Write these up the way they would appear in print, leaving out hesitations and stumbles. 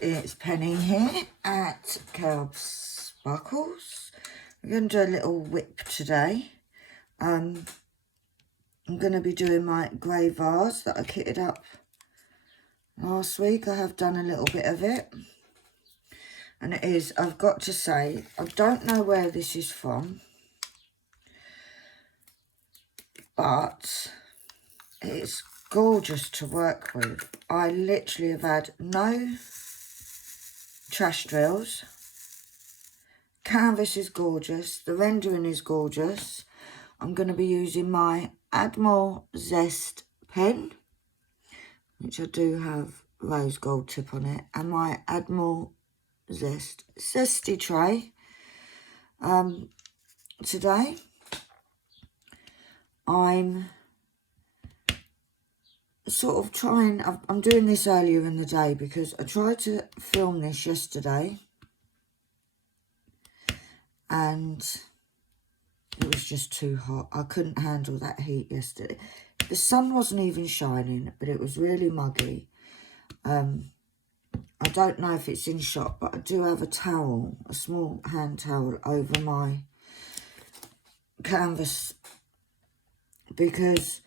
it's Penny here at Curb Sparkles. We're going to do a little WIP today. I'm going to be doing my grey vase that I kitted up last week. I have done a little bit of it. And it is, I've got to say, I don't know where this is from, but it's gorgeous to work with. I literally have had no trash drills. Canvas is gorgeous. The rendering is gorgeous. I'm going to be using my Admiral Zest pen, which I do have rose gold tip on it, and my Admiral Zest Zesty tray. Today, I'm sort of trying, I'm doing this earlier in the day because I tried to film this yesterday and it was just too hot. I couldn't handle that heat yesterday. The sun wasn't even shining, but it was really muggy. I don't know if it's in shot, but I do have a towel, a small hand towel over my canvas because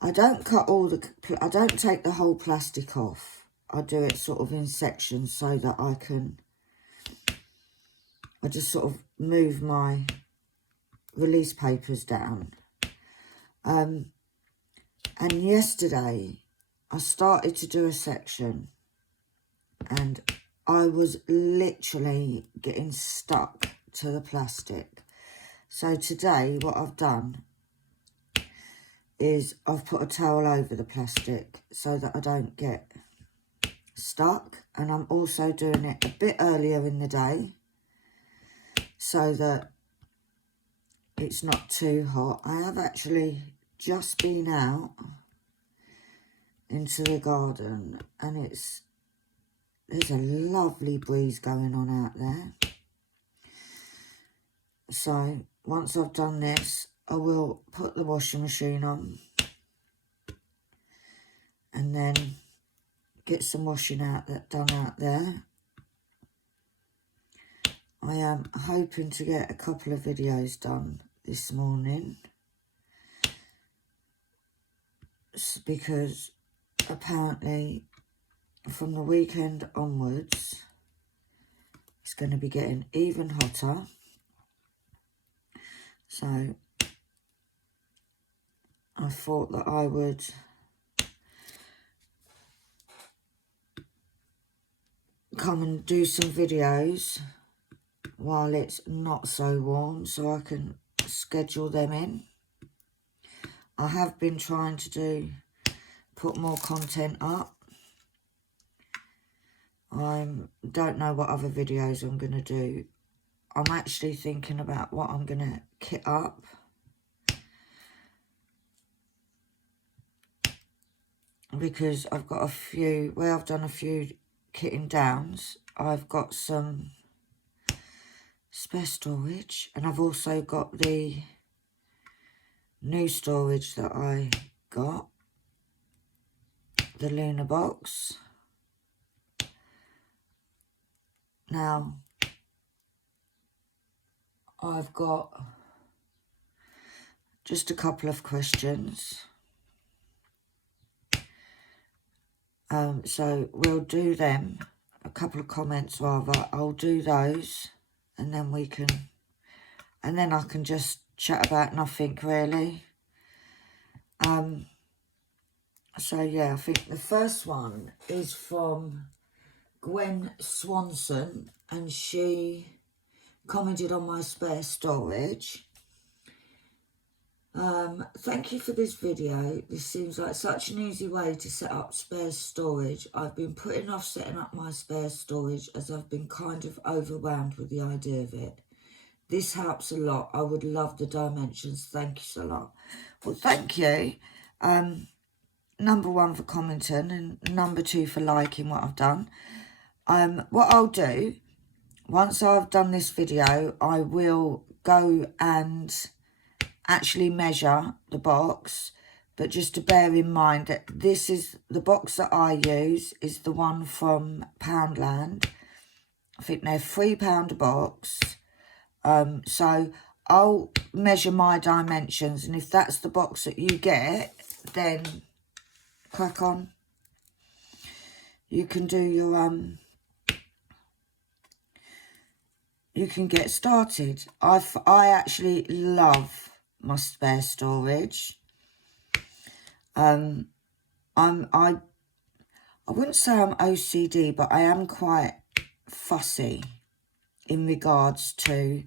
I don't cut I don't take the whole plastic off. I do it sort of in sections so that I just sort of move my release papers down. And yesterday I started to do a section and I was literally getting stuck to the plastic. So today what I've done is I've put a towel over the plastic so that I don't get stuck, and I'm also doing it a bit earlier in the day so that it's not too hot. I have actually just been out into the garden and there's a lovely breeze going on out there. So once I've done this, I will put the washing machine on and then get some washing done out there. I am hoping to get a couple of videos done this morning because apparently from the weekend onwards it's going to be getting even hotter. So I thought that I would come and do some videos while it's not so warm so I can schedule them in. I have been trying to put more content up. I don't know what other videos I'm going to do. I'm actually thinking about what I'm going to kit up. Because I've got where I've done a few kitting downs, I've got some spare storage, and I've also got the new storage that I got, the Luna box. Now, I've got just a couple of questions. So we'll do them, a couple of comments rather. I'll do those and then I can just chat about nothing really. So yeah, I think the first one is from Gwen Swanson and she commented on my spare storage. Thank you for this video. This seems like such an easy way to set up spare storage. I've been putting off setting up my spare storage as I've been kind of overwhelmed with the idea of it. This helps a lot. I would love the dimensions. Thank you so much. Well, thank you. Number one for commenting and number two for liking what I've done. What I'll do, once I've done this video, I will go and actually measure the box But just to bear in mind that this is the box that I use is the one from Poundland. I think they're £3 a box. So I'll measure my dimensions, and if that's the box that you get, then crack on. You can do your you can get started. I actually love my spare storage. I wouldn't say I'm OCD, but I am quite fussy in regards to,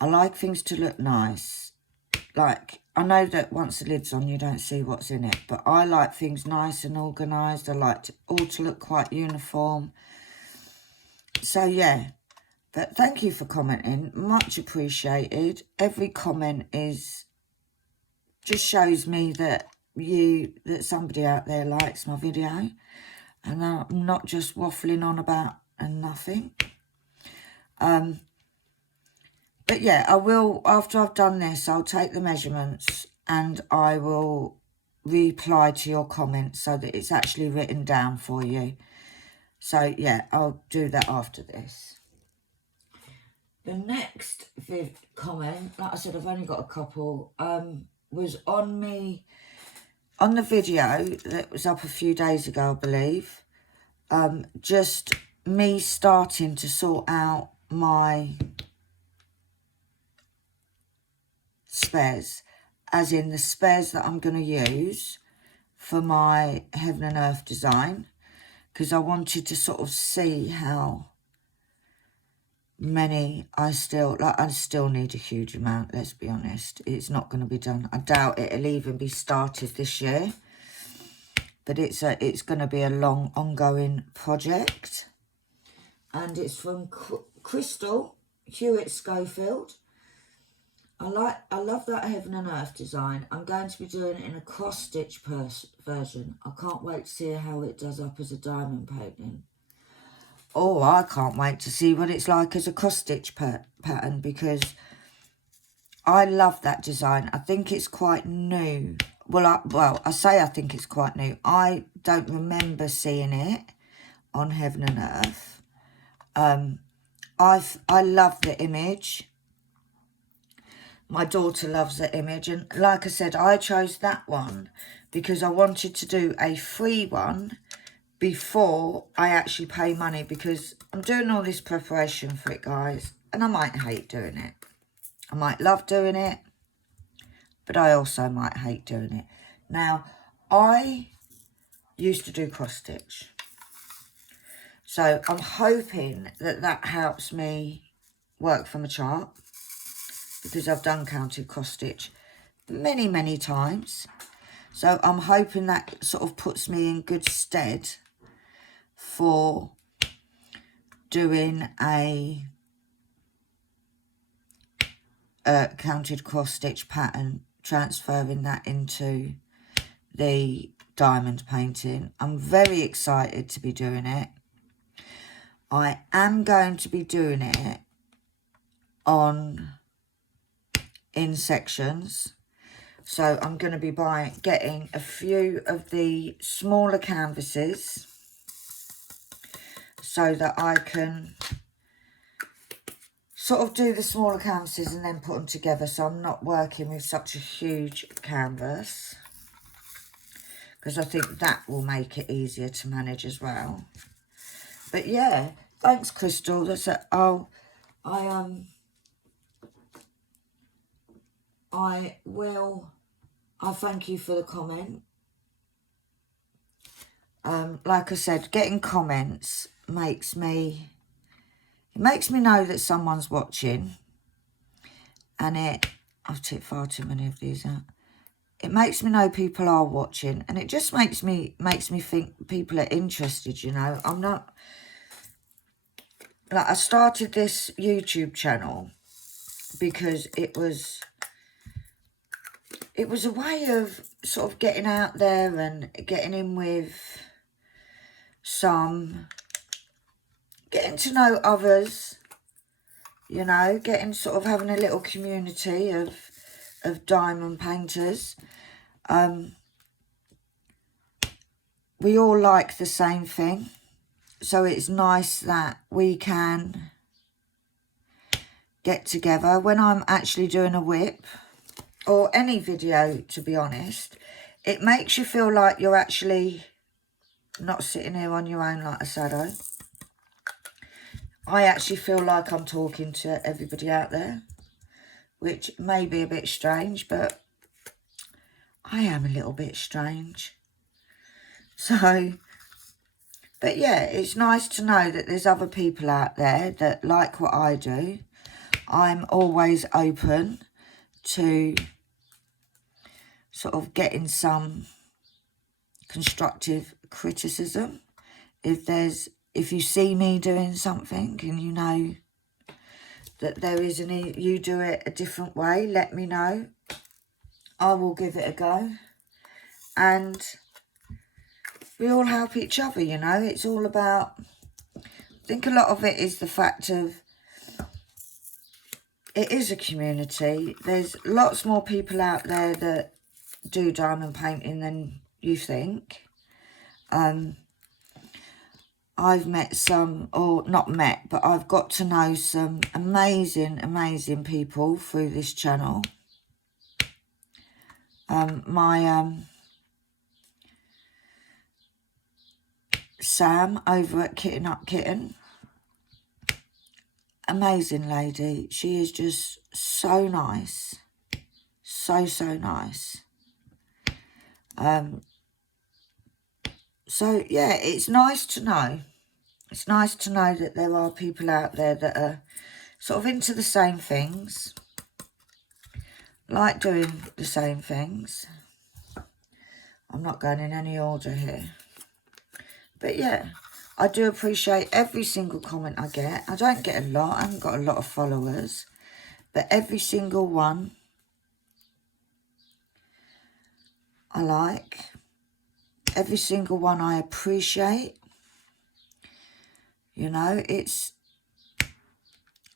I like things to look nice. Like, I know that once the lid's on, you don't see what's in it, but I like things nice and organised. I like all to look quite uniform. So, yeah. But thank you for commenting. Much appreciated. Every comment just shows me that somebody out there likes my video. And I'm not just waffling on about and nothing. But yeah, I will, after I've done this, I'll take the measurements and I will reply to your comments so that it's actually written down for you. So yeah, I'll do that after this. The next comment, like I said, I've only got a couple, was on the video that was up a few days ago, I believe. Just me starting to sort out my spares, as in the spares that I'm going to use for my Heaven and Earth design, because I wanted to sort of see how many I still need a huge amount, let's be honest. It's not going to be done. I doubt it'll even be started this year, but it's going to be a long ongoing project. And it's from Crystal Hewitt Schofield. I love that Heaven and Earth design. I'm going to be doing it in a cross-stitch version. I can't wait to see how it does up as a diamond painting. Oh, I can't wait to see what it's like as a cross-stitch pattern, because I love that design. I think it's quite new. I say I think it's quite new. I don't remember seeing it on Heaven and Earth. I love the image. My daughter loves the image, and like I said, I chose that one because I wanted to do a free one before I actually pay money, because I'm doing all this preparation for it, guys, and I might hate doing it. I might love doing it, but I also might hate doing it. Now, I used to do cross-stitch, so I'm hoping that that helps me work from a chart, because I've done counted cross-stitch many, many times. So I'm hoping that sort of puts me in good stead for doing a counted cross-stitch pattern, transferring that into the diamond painting. I'm very excited to be doing it. I am going to be doing it in sections. So I'm going to be getting a few of the smaller canvases so that I can sort of do the smaller canvases and then put them together, so I'm not working with such a huge canvas, because I think that will make it easier to manage as well. But yeah, thanks, Crystal. That's it. I thank you for the comment. Like I said, getting comments makes me know that someone's watching, and I've took far too many of these out. It makes me know people are watching, and it just makes me think people are interested, you know. I'm not, like, I started this YouTube channel because it was a way of sort of getting out there and getting in with getting to know others, you know, having a little community of diamond painters. we all like the same thing. So it's nice that we can get together. When I'm actually doing a WIP, or any video, to be honest, it makes you feel like you're actually not sitting here on your own like a shadow. I actually feel like I'm talking to everybody out there, which may be a bit strange, but I am a little bit strange. So, but yeah, it's nice to know that there's other people out there that like what I do. I'm always open to sort of getting some constructive criticism. If you see me doing something and you know that there is you do it a different way, let me know. I will give it a go. And we all help each other, you know. It's all about, I think a lot of it is the fact of, it is a community. There's lots more people out there that do diamond painting than you think. I've met some, or not met, but I've got to know some amazing people through this channel. Sam over at Kitten Up Kitten, amazing lady. She is just so nice, so nice. So yeah, it's nice to know. It's nice to know that there are people out there that are sort of into the same things, like doing the same things. I'm not going in any order here. But yeah, I do appreciate every single comment I get. I don't get a lot. I haven't got a lot of followers. But every single one I like. Every single one I appreciate. You know, it's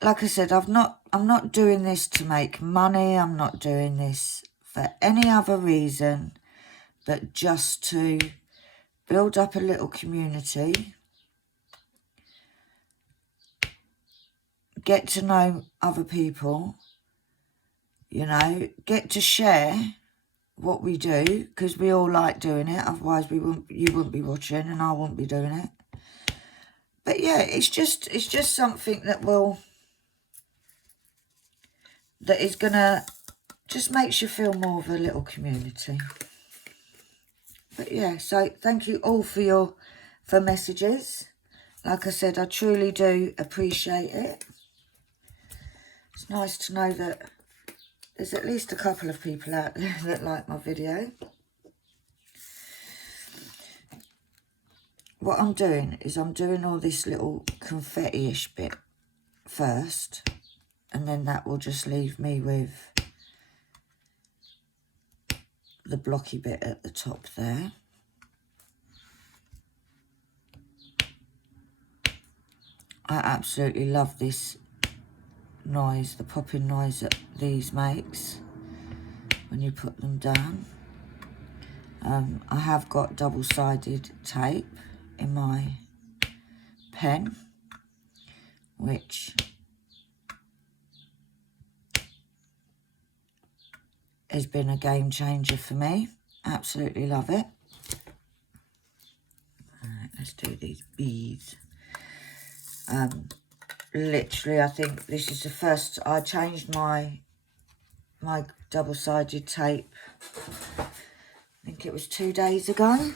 like I said, I'm not doing this to make money. I'm not doing this for any other reason but just to build up a little community, get to know other people, you know, get to share what we do, because we all like doing it. Otherwise you wouldn't be watching and I wouldn't be doing it. But yeah, it's just something that is gonna just makes you feel more of a little community. But yeah, so thank you all for messages. Like I said, I truly do appreciate it. It's nice to know that there's at least a couple of people out there that like my video. What I'm doing is I'm doing all this little confetti-ish bit first, and then that will just leave me with the blocky bit at the top there. I absolutely love this noise, the popping noise that these makes when you put them down. I have got double-sided tape in my pen, which has been a game changer for me. Absolutely love it. Alright, let's do these beads. Literally, I think this is the first I changed my double-sided tape. I think it was 2 days ago.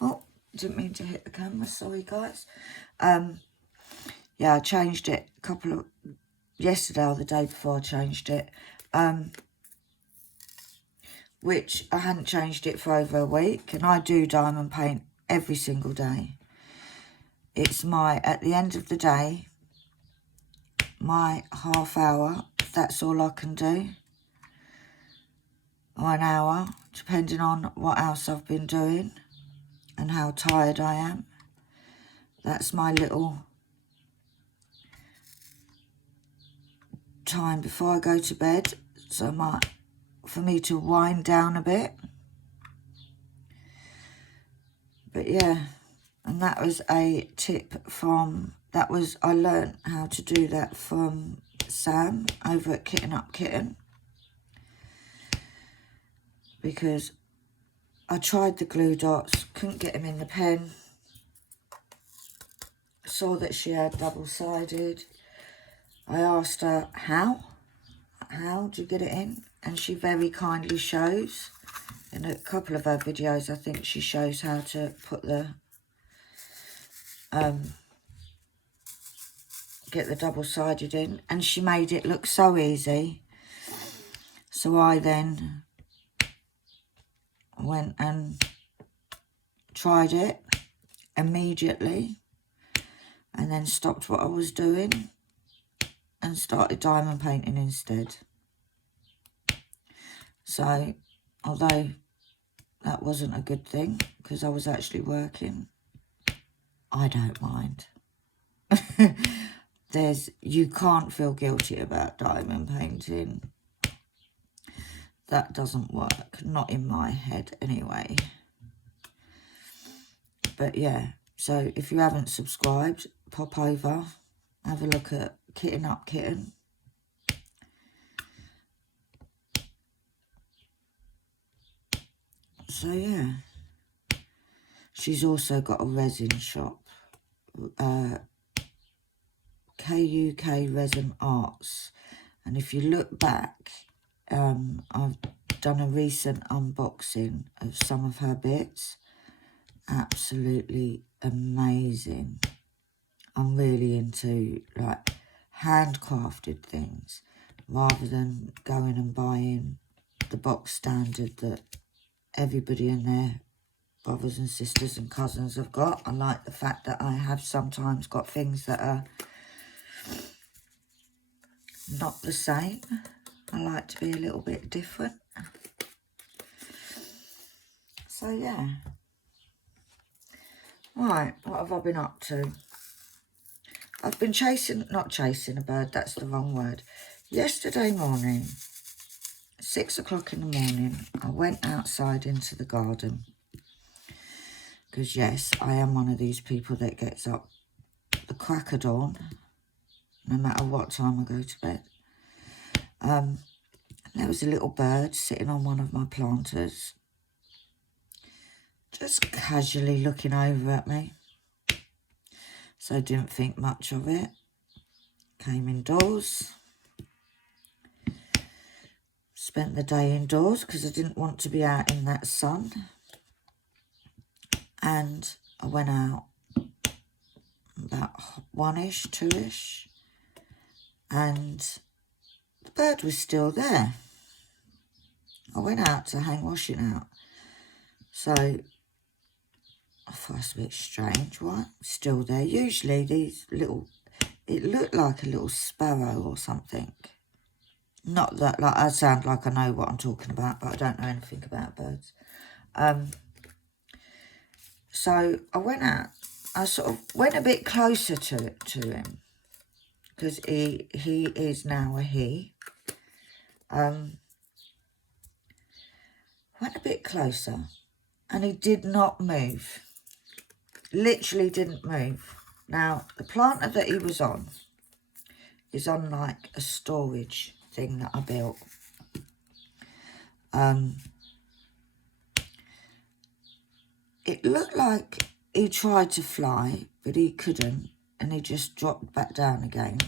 Oh, didn't mean to hit the camera, sorry guys. Yeah, I changed it yesterday or the day before I changed it. Which I hadn't changed it for over a week, and I do diamond paint every single day. It's at the end of the day, my half hour, that's all I can do. Or an hour, depending on what else I've been doing and how tired I am. That's my little time before I go to bed. So for me to wind down a bit. But yeah, and that was a tip from, I learnt how to do that from Sam over at Kitten Up Kitten. Because I tried the glue dots, couldn't get them in the pen. Saw that she had double-sided. I asked her, how do you get it in? And she very kindly shows. In a couple of her videos, I think she shows how to put the, get the double-sided in. And she made it look so easy. So I then went and tried it immediately. And then stopped what I was doing and started diamond painting instead. So, although that wasn't a good thing because I was actually working, I don't mind. You can't feel guilty about diamond painting. That doesn't work, not in my head anyway. But yeah, so if you haven't subscribed, pop over, have a look at Kitten Up Kitten. So yeah, she's also got a resin shop, KUK Resin Arts. And if you look back, I've done a recent unboxing of some of her bits. Absolutely amazing. I'm really into like handcrafted things rather than going and buying the box standard that everybody and their brothers and sisters and cousins have got. I like the fact that I have sometimes got things that are not the same. I like to be a little bit different. So yeah. Right, what have I been up to? I've been not chasing a bird, that's the wrong word. Yesterday morning, 6 o'clock in the morning, I went outside into the garden. Because yes, I am one of these people that gets up the crack of dawn, no matter what time I go to bed. And there was a little bird sitting on one of my planters, just casually looking over at me. So I didn't think much of it. Came indoors. Spent the day indoors because I didn't want to be out in that sun. And I went out about 1-ish, 2-ish. And the bird was still there. I went out to hang washing out. So I thought it's a bit strange, right? Still there. Usually these little, it looked like a little sparrow or something. Not that, like, I sound like I know what I'm talking about, but I don't know anything about birds. So I went out. I sort of went a bit closer to him because he is now a he. Went a bit closer and he did not move. Literally didn't move. Now, the planter that he was on is on like a storage thing that I built. It looked like he tried to fly, but he couldn't, and he just dropped back down again.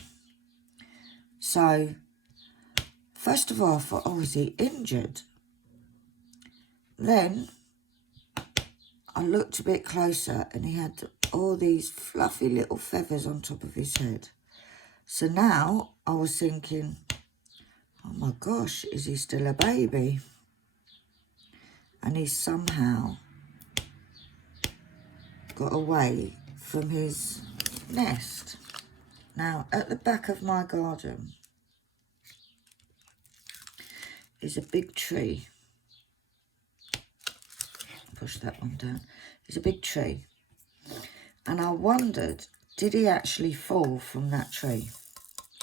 So, first of all, I thought, oh, is he injured? Then I looked a bit closer, and he had all these fluffy little feathers on top of his head. So now I was thinking, oh my gosh, is he still a baby? And he's somehow got away from his nest. Now, at the back of my garden is a big tree. Push that one down. It's a big tree. And I wondered, did he actually fall from that tree?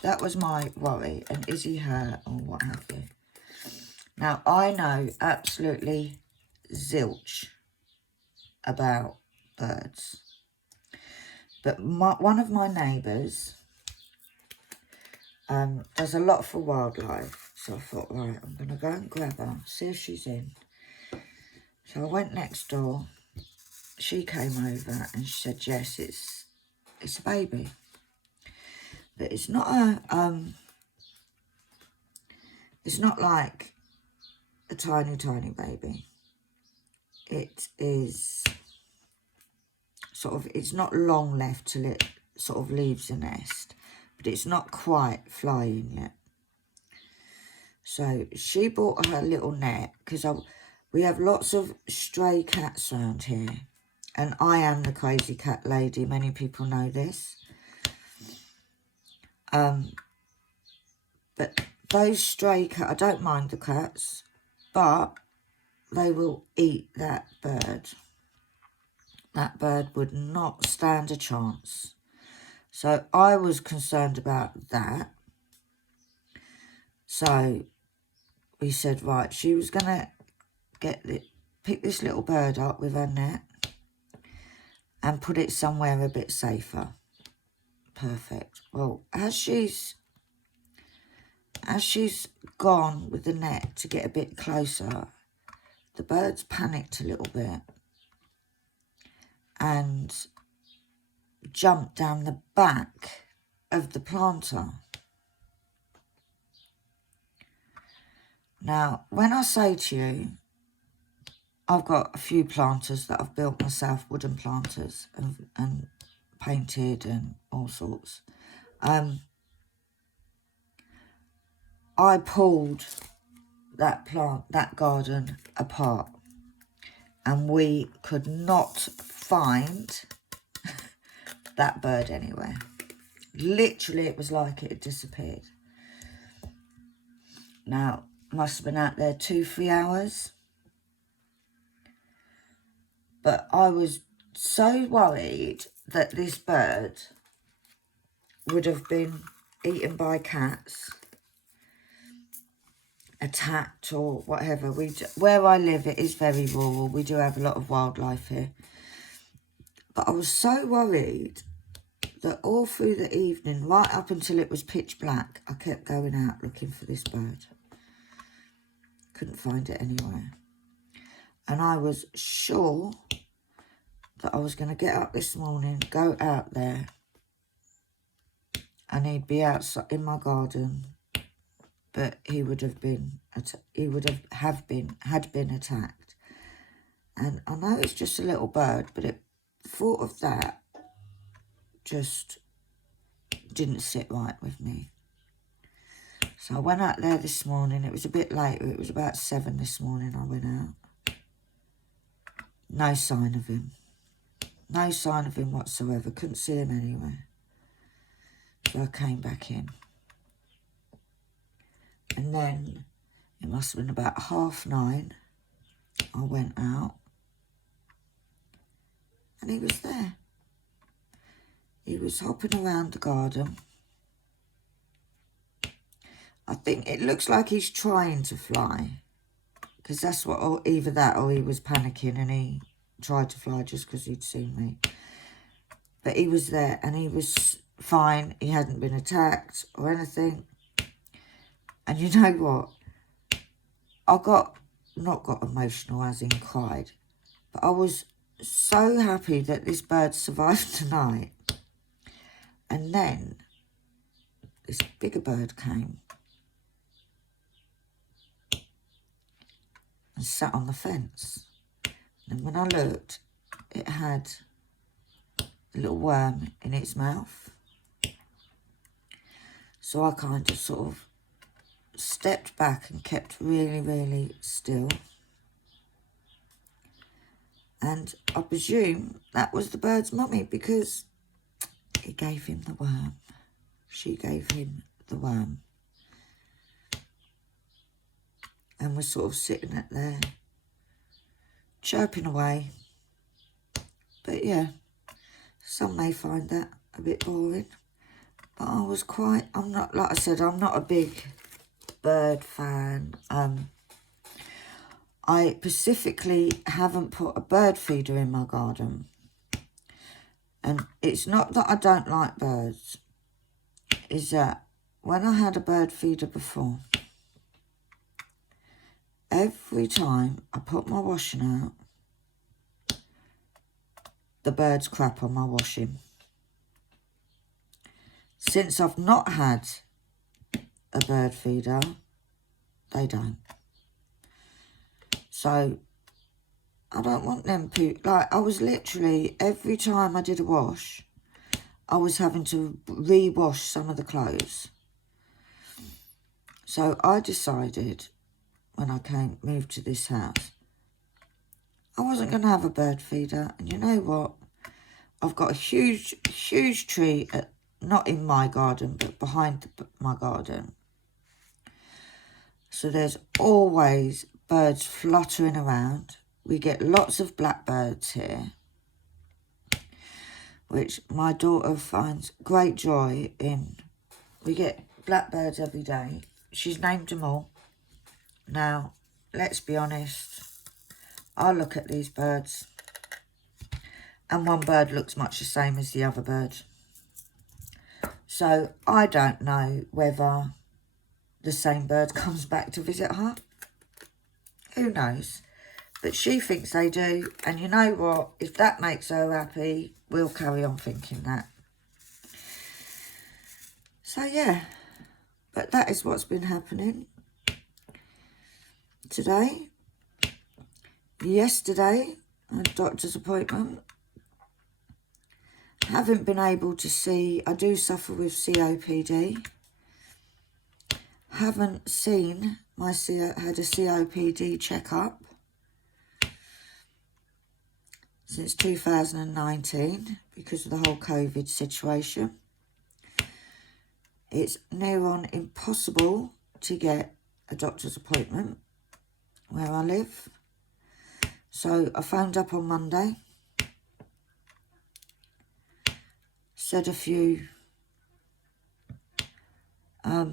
That was my worry. And is he hurt or what have you? Now, I know absolutely zilch about birds. But one of my neighbours does a lot for wildlife. So I thought, right, I'm going to go and grab her, see if she's in. So I went next door. She came over and she said, yes, it's a baby. But it's not it's not like a tiny, tiny baby. It is sort of, it's not long left till it sort of leaves the nest, but it's not quite flying yet. So she bought her little net, because we have lots of stray cats around here, and I am the crazy cat lady. Many people know this. But those stray cats, I don't mind the cats, but they will eat that bird. That bird would not stand a chance. So I was concerned about that. So we said, right, she was going to pick this little bird up with her net and put it somewhere a bit safer. Perfect. Well, as she's gone with the net to get a bit closer, the bird's panicked a little bit and jumped down the back of the planter. Now, when I say to you, I've got a few planters that I've built myself, wooden planters, and painted and all sorts. I pulled that garden apart, and we could not find that bird anywhere. Literally, it was like it had disappeared. Now, must have been out there 2-3 hours. But I was so worried that this bird would have been eaten by cats, attacked or whatever. Where I live, it is very rural. We do have a lot of wildlife here. But I was so worried that all through the evening, right up until it was pitch black, I kept going out looking for this bird. Couldn't find it anywhere. And I was sure that I was going to get up this morning, go out there, and he'd be outside in my garden, but he would have been, had been attacked. And I know it's just a little bird, but the thought of that just didn't sit right with me. So I went out there this morning. It was a bit later. It was about 7 this morning I went out. No sign of him. No sign of him whatsoever. Couldn't see him anywhere. So I came back in. And then, it must have been about 9:30, I went out. And he was there. He was hopping around the garden. I think it looks like he's trying to fly. Because that's what, or either that or he was panicking and he tried to fly just because he'd seen me. But he was there and he was fine. He hadn't been attacked or anything. And you know what? I not got emotional as in cried. But I was so happy that this bird survived tonight. And then this bigger bird came and sat on the fence. And when I looked, it had a little worm in its mouth. So I kind of sort of stepped back and kept really, really still. And I presume that was the bird's mummy because he gave him the worm. She gave him the worm. And we're sort of sitting at there, chirping away. But yeah, some may find that a bit boring. But I was I'm not, like I said, I'm not a big bird fan. I specifically haven't put a bird feeder in my garden And it's not that I don't like birds, is that when I had a bird feeder before, every time I put my washing out, the birds crap on my washing. Since I've not had a bird feeder, they don't. So I don't want them like, I was literally, every time I did a wash, I was having to re-wash some of the clothes. So I decided when I moved to this house, I wasn't going to have a bird feeder. And you know what? I've got a huge tree, not in my garden, but behind my garden. So there's always birds fluttering around. We get lots of blackbirds here, which my daughter finds great joy in. We get blackbirds every day. She's named them all. Now, let's be honest. I look at these birds, and one bird looks much the same as the other bird. So I don't know whether the same bird comes back to visit her. Who knows? But she thinks they do, and you know what? If that makes her happy, we'll carry on thinking that. So yeah, but that is what's been happening today. Yesterday, I had a doctor's appointment. Haven't been able to see, I do suffer with COPD. Haven't seen had a COPD checkup since 2019 because of the whole COVID situation. It's near on impossible to get a doctor's appointment where I live. So I phoned up on Monday, said a few, I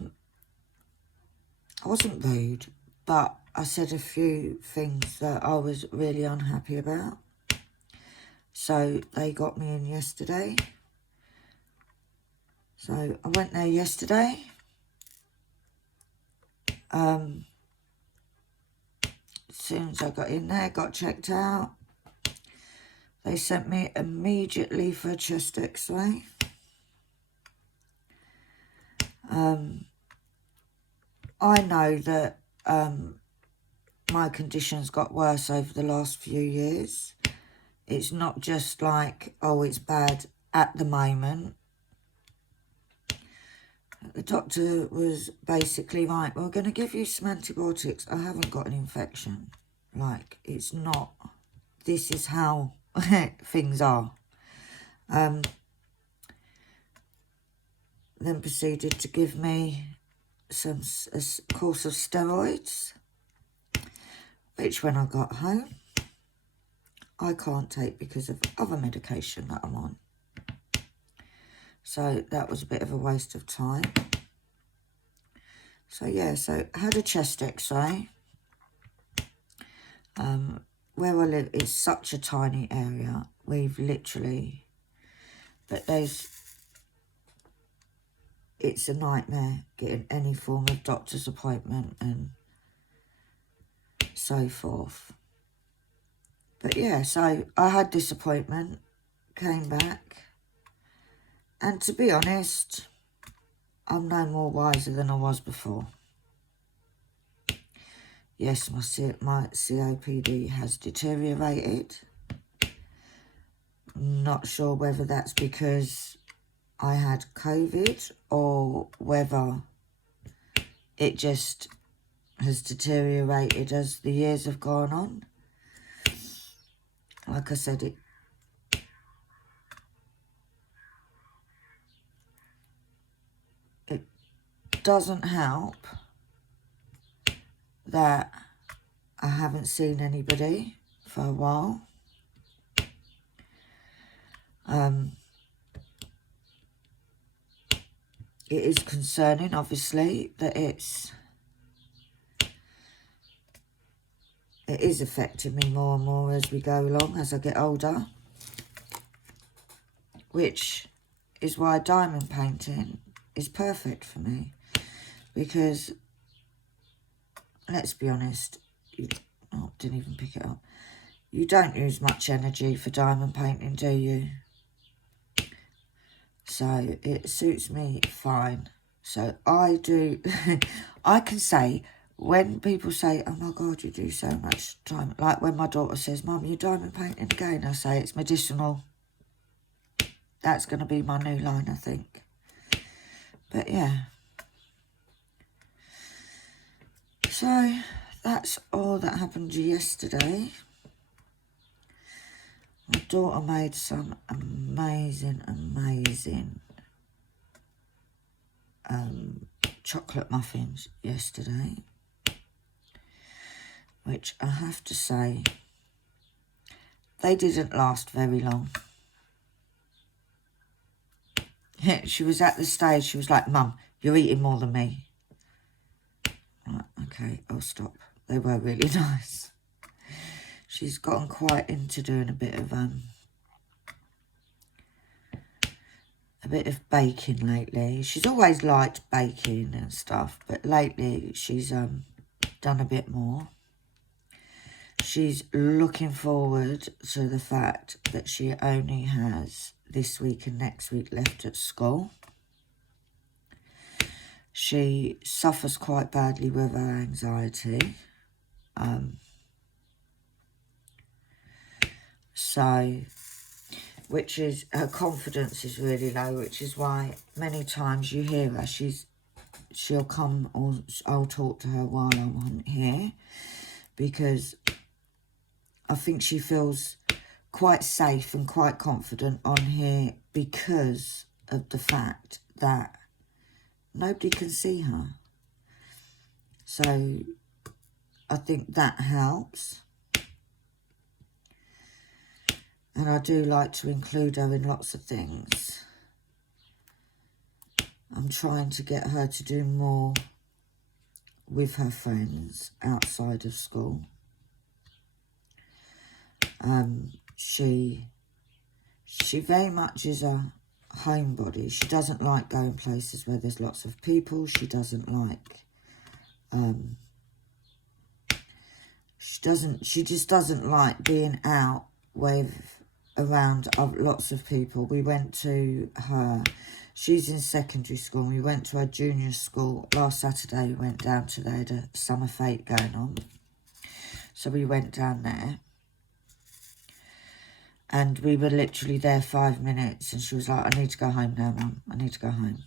wasn't rude, but I said a few things that I was really unhappy about. So they got me in yesterday. So I went there yesterday. As soon as I got in there, got checked out, they sent me immediately for a chest x-ray. I know that my conditions got worse over the last few years. It's not just like, oh, it's bad at the moment. The doctor was basically like, we're going to give you some antibiotics. I haven't got an infection. Like, it's not. This is how things are. Then proceeded to give me a course of steroids, which when I got home, I can't take because of other medication that I'm on. So that was a bit of a waste of time. So yeah, so I had a chest x-ray. Where I live is such a tiny area. We've literally, but it's a nightmare getting any form of doctor's appointment and so forth. But yeah, so I had this appointment, came back, and to be honest, I'm no more wiser than I was before. Yes, my COPD has deteriorated. Not sure whether that's because I had COVID or whether it just has deteriorated as the years have gone on. Like I said, it doesn't help that I haven't seen anybody for a while. It is concerning, obviously, that it is affecting me more and more as we go along, as I get older. which is why diamond painting is perfect for me. Because, let's be honest, oh, didn't even pick it up. You don't use much energy for diamond painting, do you? So it suits me fine. So I do, I can say, when people say, oh my God, you do so much diamond, like when my daughter says, Mum, you diamond painting again, I say it's medicinal. That's going to be my new line, I think. But yeah. So that's all that happened yesterday. My daughter made some amazing chocolate muffins yesterday, which I have to say, they didn't last very long. She was at the stage, she was like, Mum, you're eating more than me. Right, okay, I'll stop. They were really nice. She's gotten quite into doing a bit of baking lately. She's always liked baking and stuff, but lately she's done a bit more. She's looking forward to the fact that she only has this week and next week left at school. She suffers quite badly with her anxiety. So, which is, her confidence is really low, which is why many times you hear her, she'll come, or I'll talk to her while I'm here, because I think she feels quite safe and quite confident on here because of the fact that nobody can see her. So I think that helps. And I do like to include her in lots of things. I'm trying to get her to do more with her friends outside of school. She very much is a homebody. She doesn't like going places where there's lots of people. She doesn't like, she just doesn't like being out around lots of people. We went to she's in secondary school. We went to her junior school last Saturday. We went down to there, had a summer fete going on. So we went down there. And we were literally there 5 minutes. And she was like, I need to go home now, Mum. I need to go home.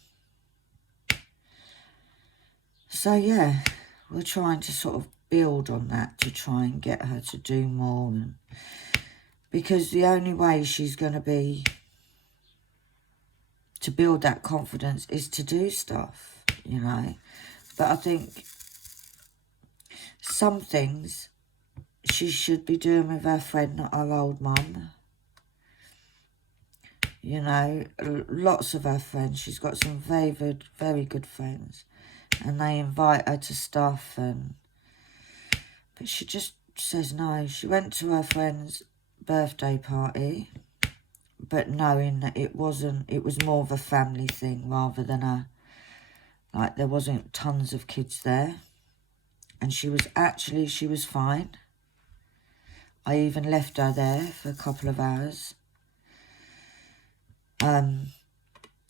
So, yeah, we're trying to sort of build on that to try and get her to do more. Because the only way she's going to be, to build that confidence is to do stuff, you know. But I think some things she should be doing with her friend, not her old mum. You know, lots of her friends. She's got some very good friends. And they invite her to stuff. But she just says no. She went to her friend's birthday party. But knowing that it was more of a family thing rather than like there wasn't tons of kids there. And she was fine. I even left her there for a couple of hours.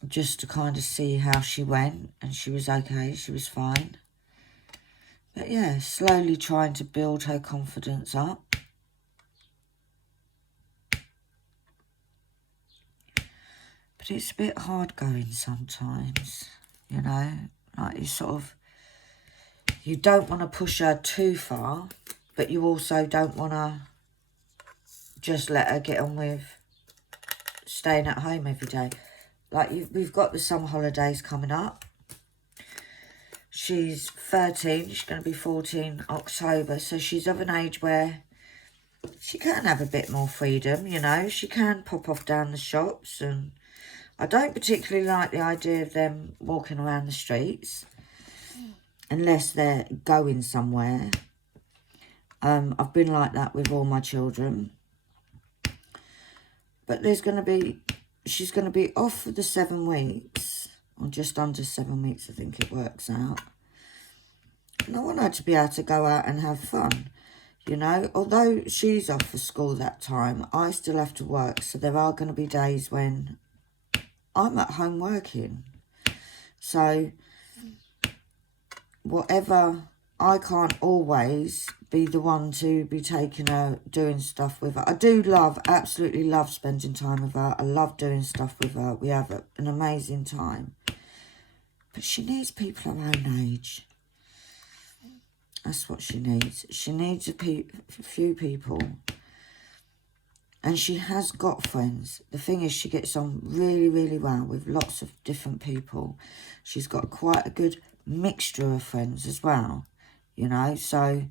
Just to kind of see how she went, and she was okay, she was fine. But yeah, slowly trying to build her confidence up. But it's a bit hard going sometimes, you know, like you don't want to push her too far, but you also don't want to just let her get on with staying at home every day. Like, we've got the summer holidays coming up. She's 13, she's going to be 14 October, so she's of an age where she can have a bit more freedom, you know. She can pop off down the shops, and I don't particularly like the idea of them walking around the streets unless they're going somewhere. I've been like that with all my children. But there's going to be she's going to be off for the 7 weeks, or just under 7 weeks, I think it works out. And I want her to be able to go out and have fun, you know. Although she's off for school that time, I still have to work. So there are going to be days when I'm at home working. So whatever, I can't always be the one to be taking her, doing stuff with her. I do absolutely love spending time with her. I love doing stuff with her. We have an amazing time. But she needs people her own age. That's what she needs. She needs a few people. And she has got friends. The thing is, she gets on really, really well with lots of different people. She's got quite a good mixture of friends as well, you know. So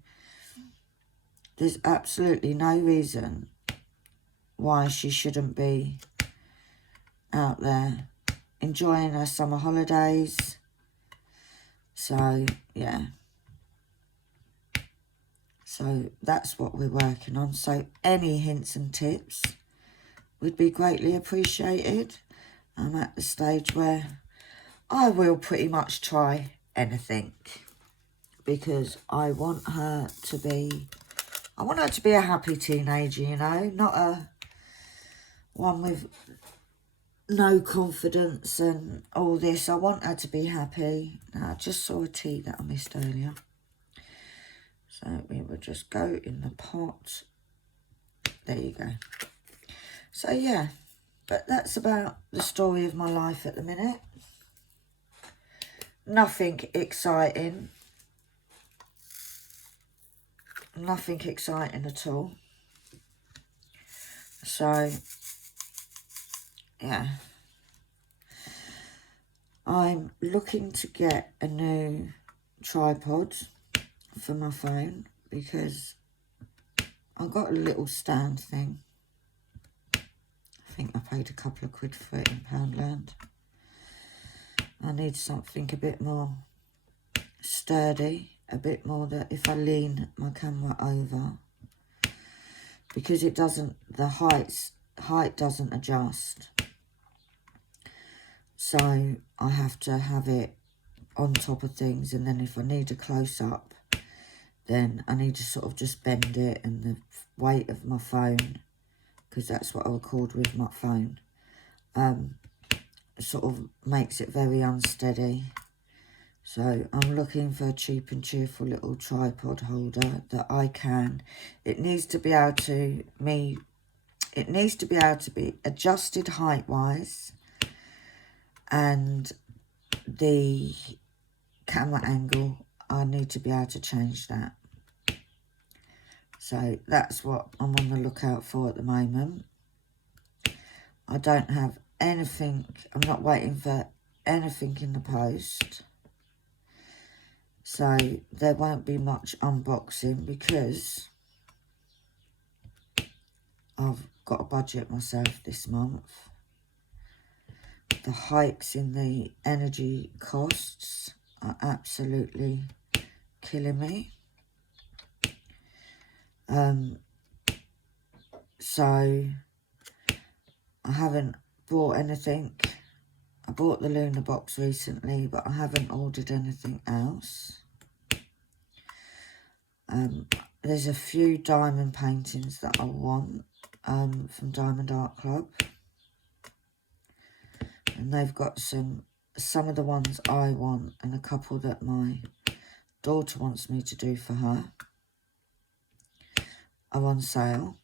there's absolutely no reason why she shouldn't be out there enjoying her summer holidays. So, yeah. So that's what we're working on. So any hints and tips would be greatly appreciated. I'm at the stage where I will pretty much try anything, because I want her to be a happy teenager, you know, not a one with no confidence and all this. I want her to be happy. Now, I just saw a tea that I missed earlier. So we will just go in the pot. There you go. So yeah, but that's about the story of my life at the minute. Nothing exciting. Nothing exciting at all. So yeah, I'm looking to get a new tripod for my phone, because I've got a little stand thing. I think I paid a couple of quid for it in Poundland. I need something a bit more sturdy, a bit more that if I lean my camera over, because it doesn't, the height doesn't adjust. So I have to have it on top of things, and then if I need a close-up, then I need to sort of just bend it, and the weight of my phone, because that's what I record with my phone, sort of makes it very unsteady. So I'm looking for a cheap and cheerful little tripod holder that I can. It needs to be able to be adjusted height-wise, and the camera angle, I need to be able to change that. So that's what I'm on the lookout for at the moment. I don't have anything, I'm not waiting for anything in the post. So there won't be much unboxing, because I've got a budget myself this month. The hikes in the energy costs are absolutely killing me. So I haven't bought anything. I bought the Luna box recently, but I haven't ordered anything else. There's a few diamond paintings that I want from Diamond Art Club. And they've got some of the ones I want, and a couple that my daughter wants me to do for her are on sale.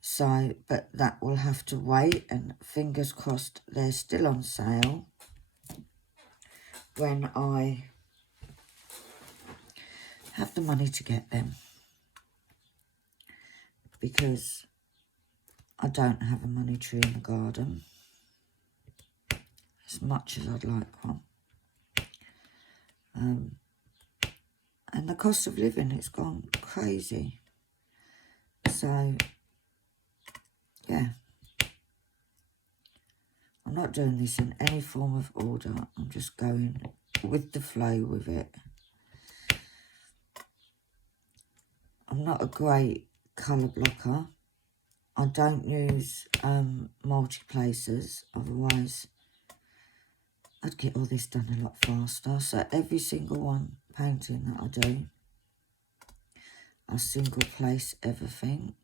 So, but that will have to wait, and fingers crossed they're still on sale when I have the money to get them, because I don't have a money tree in the garden as much as I'd like one. And the cost of living, it's gone crazy. So yeah, I'm not doing this in any form of order. I'm just going with the flow with it. I'm not a great colour blocker. I don't use multi-placers, otherwise I'd get all this done a lot faster. So every single one painting that I do, I single place everything.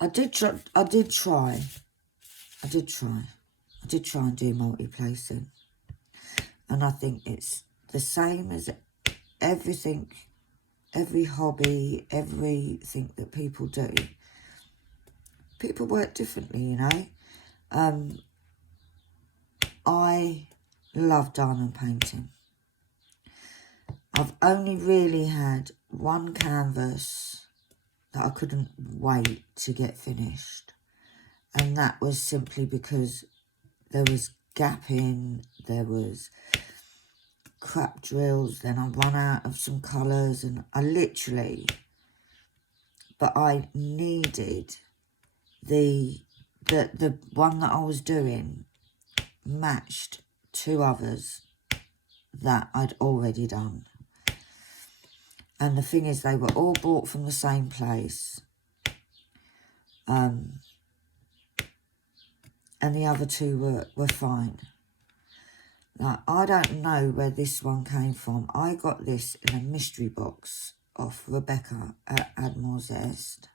I did try and do multi-placing, and I think it's the same as everything, every hobby, everything that people do. People work differently, you know. I love diamond painting. I've only really had one canvas that I couldn't wait to get finished, and that was simply because there was gapping, there was crap drills, then I ran out of some colours, and I needed the one that I was doing matched two others that I'd already done. And the thing is, they were all bought from the same place. And the other two were fine. Now, I don't know where this one came from. I got this in a mystery box off Rebecca at Admiral Zest.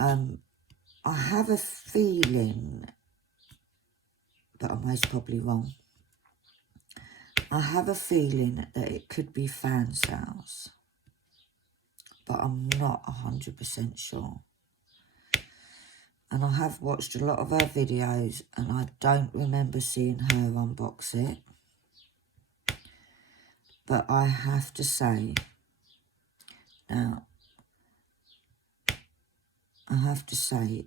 I have a feeling, but I'm most probably wrong. I have a feeling that it could be fan sales, but I'm not 100% sure. And I have watched a lot of her videos, and I don't remember seeing her unbox it. But I have to say, now, I have to say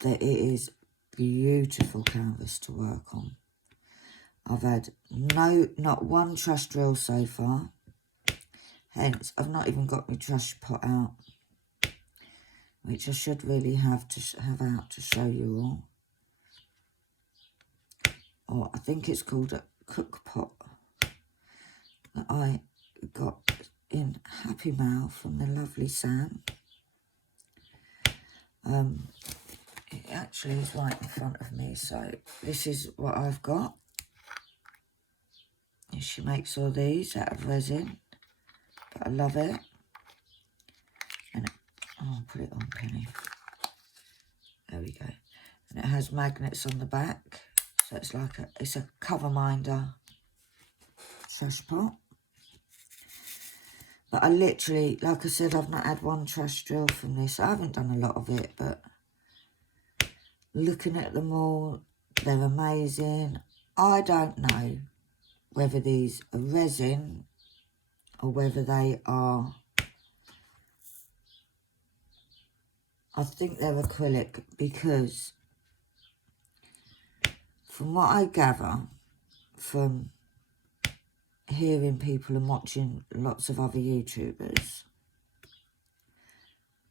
that it is beautiful canvas to work on. I've had not one truss drill so far. Hence, I've not even got my truss pot out, which I should really have out to show you all. Or I think it's called a cook pot that I got in Happy Mail from the lovely Sam. It actually is right in front of me, so this is what I've got. And she makes all these out of resin, but I love it. And I'll put it on, Penny. There we go. And it has magnets on the back, so it's like it's a cover minder trash pot. But I literally, like I said, I've not had one trash drill from this. I haven't done a lot of it, but looking at them all, they're amazing. I don't know whether these are resin or whether they are, I think they're acrylic, because from what I gather from hearing people and watching lots of other YouTubers,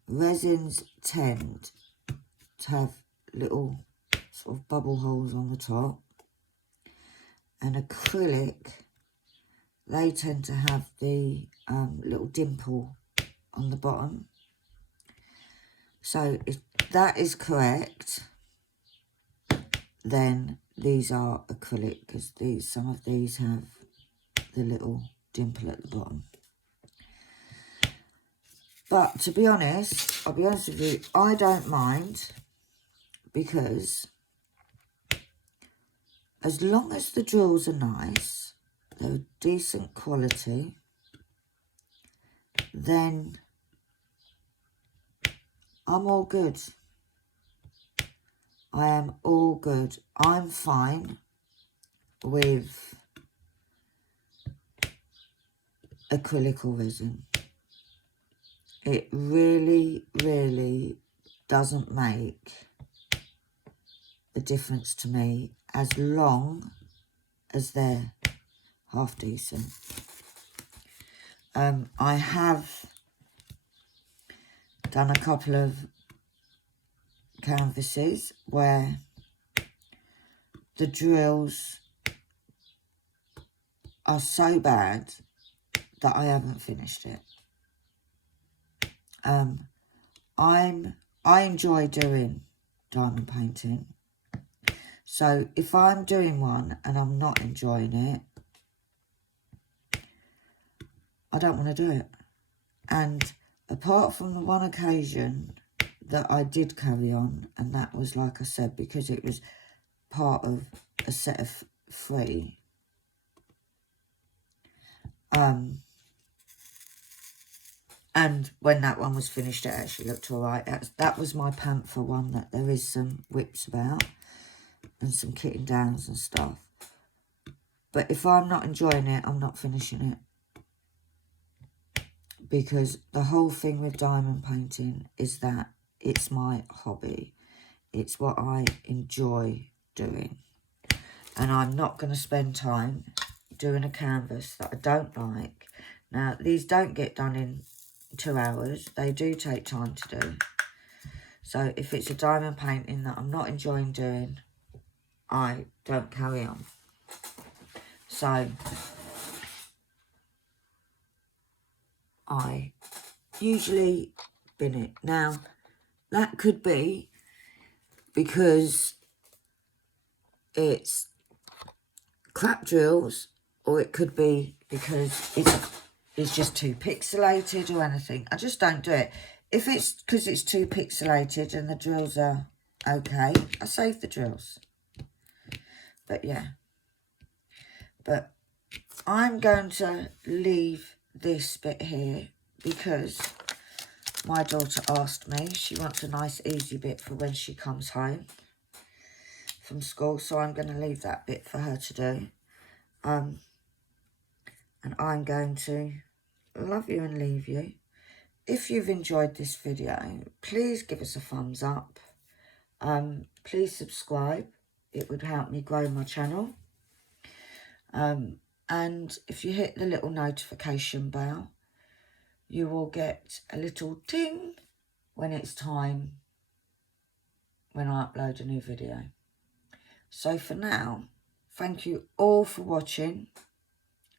resins tend to have little sort of bubble holes on the top, and acrylic, they tend to have the little dimple on the bottom. So if that is correct, then these are acrylic, because some of these have the little dimple at the bottom. But to be honest, I'll be honest with you, I don't mind, because as long as the drills are nice, they're decent quality, then I'm all good. I am all good. I'm fine with acrylic or resin. It really, really doesn't make a difference to me, as long as they're half decent. I have done a couple of canvases where the drills are so bad that I haven't finished it. I enjoy doing diamond painting. So if I'm doing one and I'm not enjoying it, I don't want to do it. And apart from the one occasion that I did carry on, and that was, like I said, because it was part of a set of 3. And when that one was finished, it actually looked all right. That was my panther one that there is some WIPs about and some kitting downs and stuff. But if I'm not enjoying it, I'm not finishing it. Because the whole thing with diamond painting is that it's my hobby. It's what I enjoy doing. And I'm not going to spend time doing a canvas that I don't like. Now, these don't get done in 2 hours. They do take time to do. So if it's a diamond painting that I'm not enjoying doing, I don't carry on. So I usually bin it. Now, that could be because it's crap drills, or it could be because it's just too pixelated or anything. I just don't do it. If it's because it's too pixelated and the drills are okay, I save the drills. But yeah. But I'm going to leave this bit here because my daughter asked me. She wants a nice easy bit for when she comes home from school. So I'm going to leave that bit for her to do. And I'm going to love you and leave you. If you've enjoyed this video, please give us a thumbs up. Please subscribe. It would help me grow my channel. And if you hit the little notification bell, you will get a little ting when it's time when I upload a new video. So for now, thank you all for watching.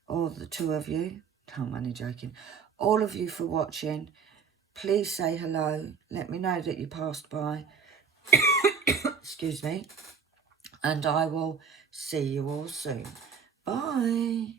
All the 2 of you. I'm only joking. All of you for watching. Please say hello. Let me know that you passed by. Excuse me. And I will see you all soon. Bye.